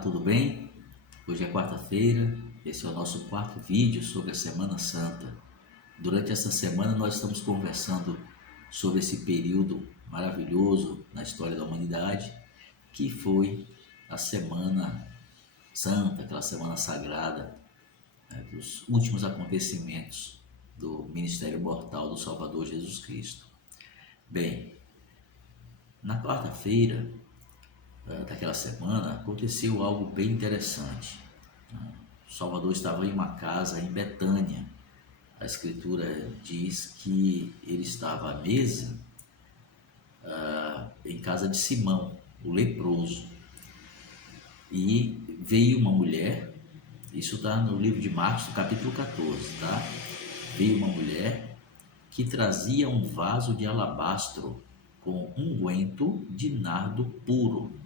tudo bem? Hoje é quarta-feira, esse é o nosso quarto vídeo sobre a Semana Santa. Durante essa semana nós estamos conversando sobre esse período maravilhoso na história da humanidade, que foi a Semana Santa, aquela semana sagrada, dos últimos acontecimentos do ministério mortal do Salvador Jesus Cristo. Bem, na quarta-feira daquela semana aconteceu algo bem interessante. O Salvador estava em uma casa em Betânia. A Escritura diz que ele estava à mesa em casa de Simão, o leproso. E veio uma mulher, isso está no livro de Marcos, no capítulo 14, tá? Veio uma mulher que trazia um vaso de alabastro com unguento de nardo puro,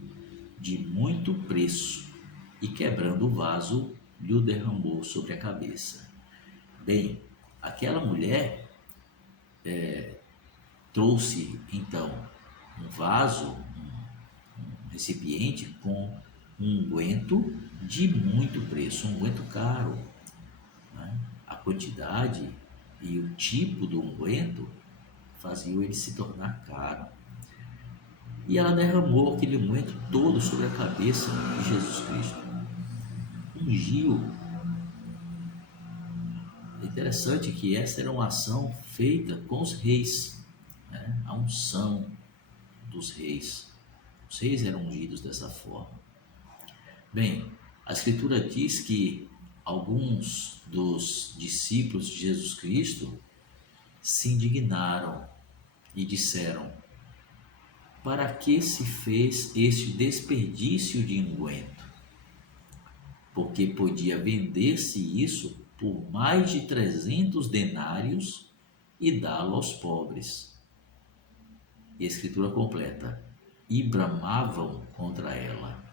de muito preço, e quebrando o vaso, lhe o derramou sobre a cabeça. Bem, aquela mulher trouxe então um vaso, um recipiente com um unguento de muito preço, um unguento caro, né? A quantidade e o tipo do unguento faziam ele se tornar caro. E ela derramou aquele unguento todo sobre a cabeça de Jesus Cristo. Ungiu. É interessante que essa era uma ação feita com os reis, né? A unção dos reis. Os reis eram ungidos dessa forma. Bem, a Escritura diz que alguns dos discípulos de Jesus Cristo se indignaram e disseram: para que se fez este desperdício de unguento? Porque podia vender-se isso por mais de 300 denários e dá-lo aos pobres. E a Escritura completa: e bramavam contra ela.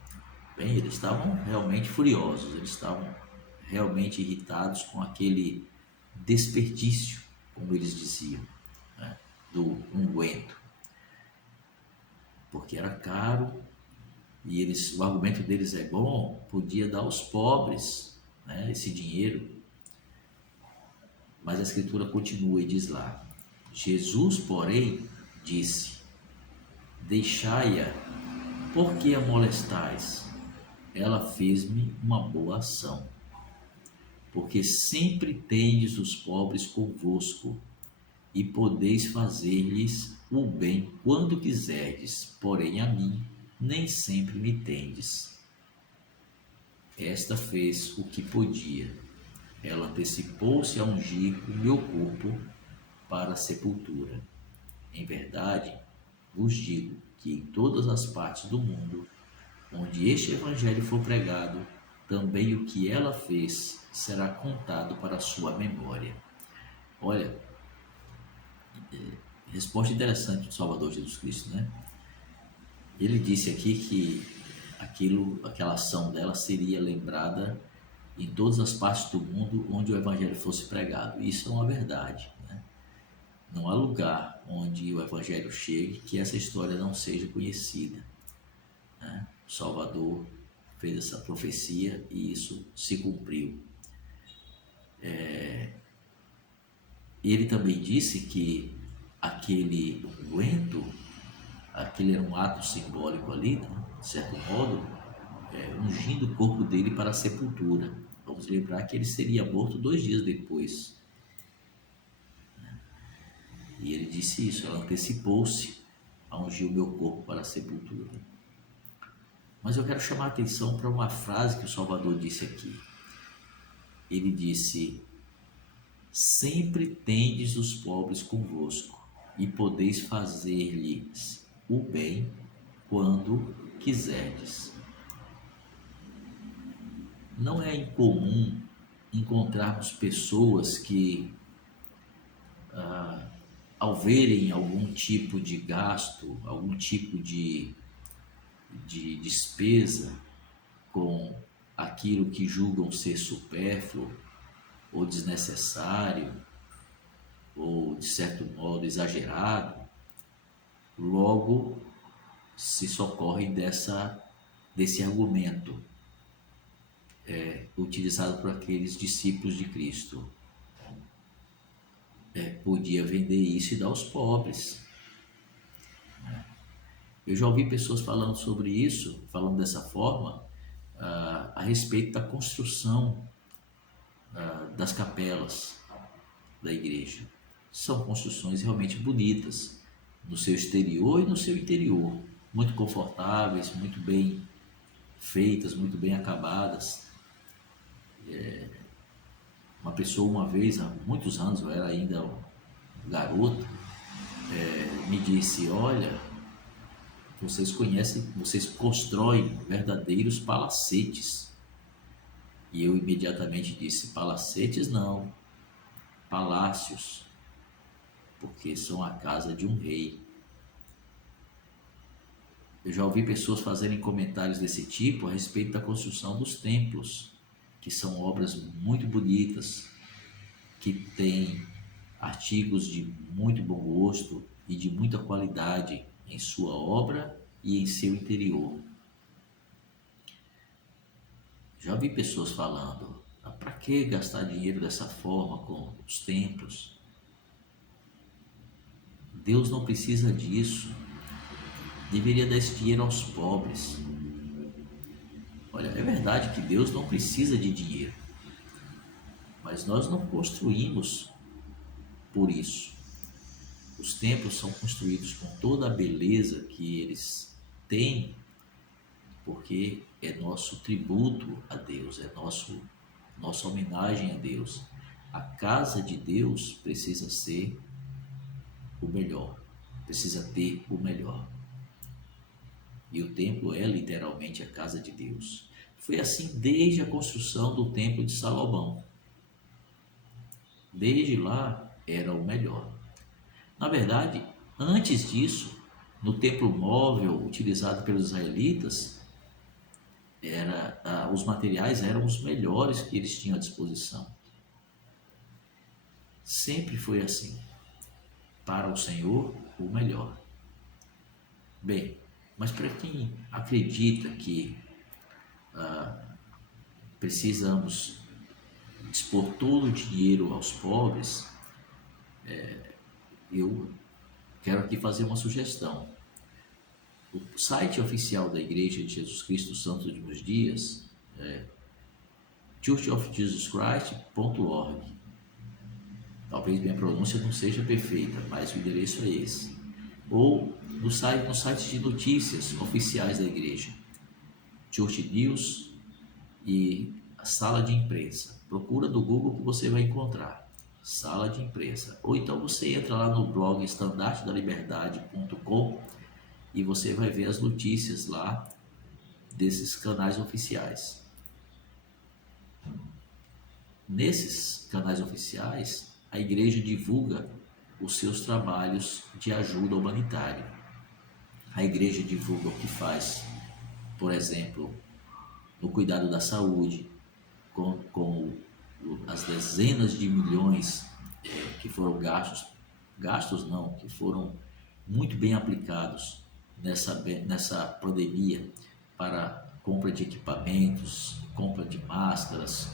Bem, eles estavam realmente furiosos, eles estavam realmente irritados com aquele desperdício, como eles diziam, né, do unguento, porque era caro e o argumento deles é bom, podia dar aos pobres, né, esse dinheiro. Mas a Escritura continua e diz lá: Jesus, porém, disse: deixai-a, por que a molestais? Ela fez-me uma boa ação. Porque sempre tendes os pobres convosco, e podeis fazer-lhes o bem quando quiserdes, porém a mim nem sempre me tendes. Esta fez o que podia. Ela antecipou-se a ungir o meu corpo para a sepultura. Em verdade, vos digo que em todas as partes do mundo, onde este evangelho for pregado, também o que ela fez será contado para a sua memória. Olha, resposta interessante do Salvador Jesus Cristo, né? Ele disse aqui que aquela ação dela seria lembrada em todas as partes do mundo onde o evangelho fosse pregado. Isso é uma verdade, né? Não há lugar onde o evangelho chegue que essa história não seja conhecida, né? O Salvador fez essa profecia e isso se cumpriu. Ele também disse que aquele unguento, aquele era um ato simbólico ali, né? De certo modo, ungindo o corpo dele para a sepultura. Vamos lembrar que ele seria morto 2 dias depois. E ele disse isso: ela antecipou-se a ungir o meu corpo para a sepultura. Mas eu quero chamar a atenção para uma frase que o Salvador disse aqui. Ele disse: sempre tendes os pobres convosco, e podeis fazer-lhes o bem quando quiserdes. Não é incomum encontrarmos pessoas que, ao verem algum tipo de gasto, algum tipo de despesa com aquilo que julgam ser supérfluo ou desnecessário, ou de certo modo exagerado, logo se socorrem desse argumento: utilizado por aqueles discípulos de Cristo. Podia vender isso e dar aos pobres. Eu já ouvi pessoas falando sobre isso, falando dessa forma, a respeito da construção das capelas da igreja. São construções realmente bonitas, no seu exterior e no seu interior, muito confortáveis, muito bem feitas, muito bem acabadas. Uma pessoa uma vez, há muitos anos, eu era ainda um garoto, me disse: olha, vocês constroem verdadeiros palacetes. E eu imediatamente disse: palacetes não, palácios, porque são a casa de um rei. Eu já ouvi pessoas fazerem comentários desse tipo a respeito da construção dos templos, que são obras muito bonitas, que têm artigos de muito bom gosto e de muita qualidade em sua obra e em seu interior. Já vi pessoas falando: para que gastar dinheiro dessa forma com os templos? Deus não precisa disso. Deveria dar esse dinheiro aos pobres. Olha, é verdade que Deus não precisa de dinheiro, mas nós não construímos por isso. Os templos são construídos com toda a beleza que eles têm, porque é nosso tributo a Deus, é nossa homenagem a Deus. A casa de Deus precisa ser o melhor, precisa ter o melhor. E o templo é literalmente a casa de Deus. Foi assim desde a construção do templo de Salomão. Desde lá era o melhor. Na verdade, antes disso, no templo móvel utilizado pelos israelitas, os materiais eram os melhores que eles tinham à disposição. Sempre foi assim. Para o Senhor, o melhor. Bem, mas para quem acredita que precisamos dispor todo o dinheiro aos pobres, eu quero aqui fazer uma sugestão. O site oficial da Igreja de Jesus Cristo dos Santos dos Últimos Dias é churchofjesuschrist.org. Talvez minha pronúncia não seja perfeita, mas o endereço é esse. Ou no site de notícias oficiais da igreja, Church News e a sala de imprensa. Procura no Google que você vai encontrar sala de imprensa. Ou então você entra lá no blog estandarte-da-liberdade.com e você vai ver as notícias lá desses canais oficiais. Nesses canais oficiais, a igreja divulga os seus trabalhos de ajuda humanitária. A igreja divulga o que faz, por exemplo, no cuidado da saúde, com as dezenas de milhões que foram que foram muito bem aplicados nessa pandemia para compra de equipamentos, compra de máscaras,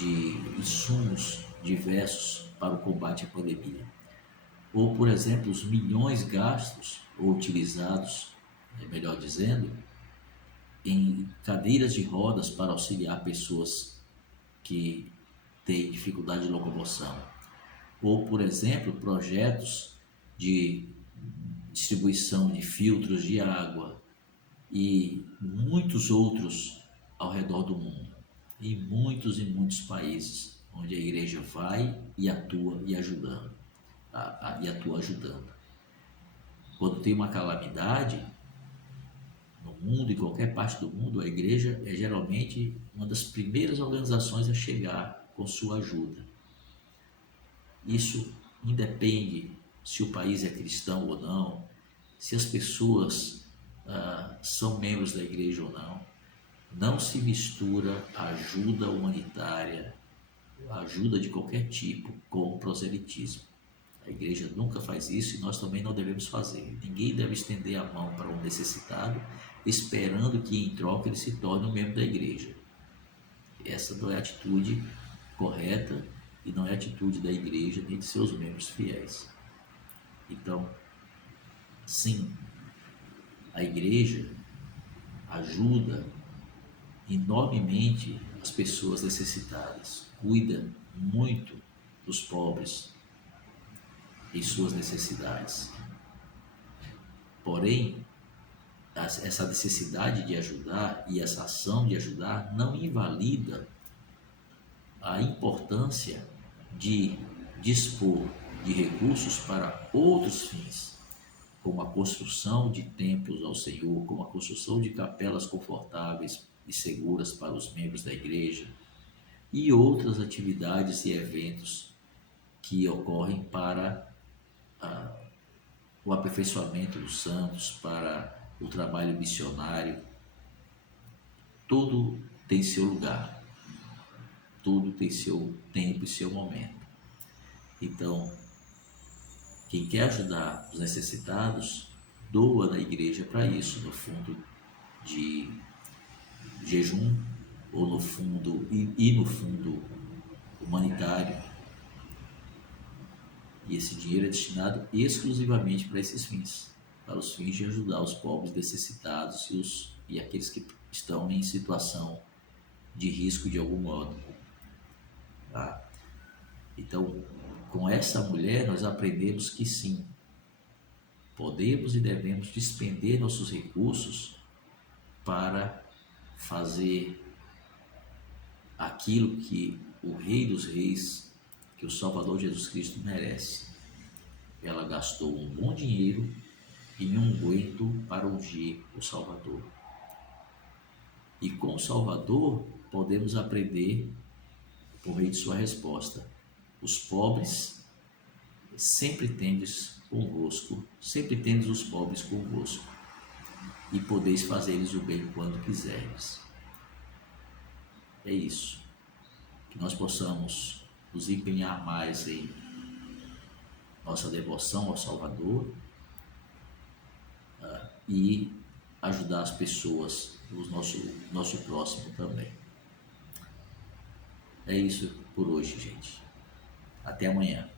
de insumos diversos para o combate à pandemia. Ou, por exemplo, os milhões gastos ou utilizados, melhor dizendo, em cadeiras de rodas para auxiliar pessoas que têm dificuldade de locomoção. Ou, por exemplo, projetos de distribuição de filtros de água e muitos outros ao redor do mundo, em muitos e muitos países onde a igreja vai e atua e ajudando. Quando tem uma calamidade no mundo, em qualquer parte do mundo, a igreja é geralmente uma das primeiras organizações a chegar com sua ajuda. Isso independe se o país é cristão ou não, se as pessoas são membros da igreja ou não. Não se mistura a ajuda humanitária, a ajuda de qualquer tipo, com o proselitismo. A igreja nunca faz isso e nós também não devemos fazer. Ninguém deve estender a mão para um necessitado esperando que em troca ele se torne um membro da igreja. Essa não é a atitude correta e não é a atitude da igreja nem de seus membros fiéis. Então, sim, a igreja ajuda enormemente as pessoas necessitadas, cuida muito dos pobres em suas necessidades. Porém, essa necessidade de ajudar e essa ação de ajudar não invalida a importância de dispor de recursos para outros fins, como a construção de templos ao Senhor, como a construção de capelas confortáveis e seguras para os membros da igreja e outras atividades e eventos que ocorrem para o aperfeiçoamento dos santos, para o trabalho missionário. Tudo tem seu lugar, tudo tem seu tempo e seu momento. Então, quem quer ajudar os necessitados, doa na igreja para isso, no fundo de jejum ou no fundo no fundo humanitário. E esse dinheiro é destinado exclusivamente para esses fins, para os fins de ajudar os pobres necessitados e aqueles que estão em situação de risco de algum modo. Tá? Então, com essa mulher nós aprendemos que sim, podemos e devemos despender nossos recursos para fazer aquilo que o Rei dos Reis, que o Salvador Jesus Cristo merece. Ela gastou um bom dinheiro em um unguento para ungir o Salvador. E com o Salvador podemos aprender, por meio de sua resposta, os pobres sempre tendes convosco, sempre tendes os pobres convosco, e podeis fazer-lhes o bem quando quiserdes. É isso. Que nós possamos nos empenhar mais em nossa devoção ao Salvador e ajudar as pessoas, o nosso próximo também. É isso por hoje, gente. Até amanhã.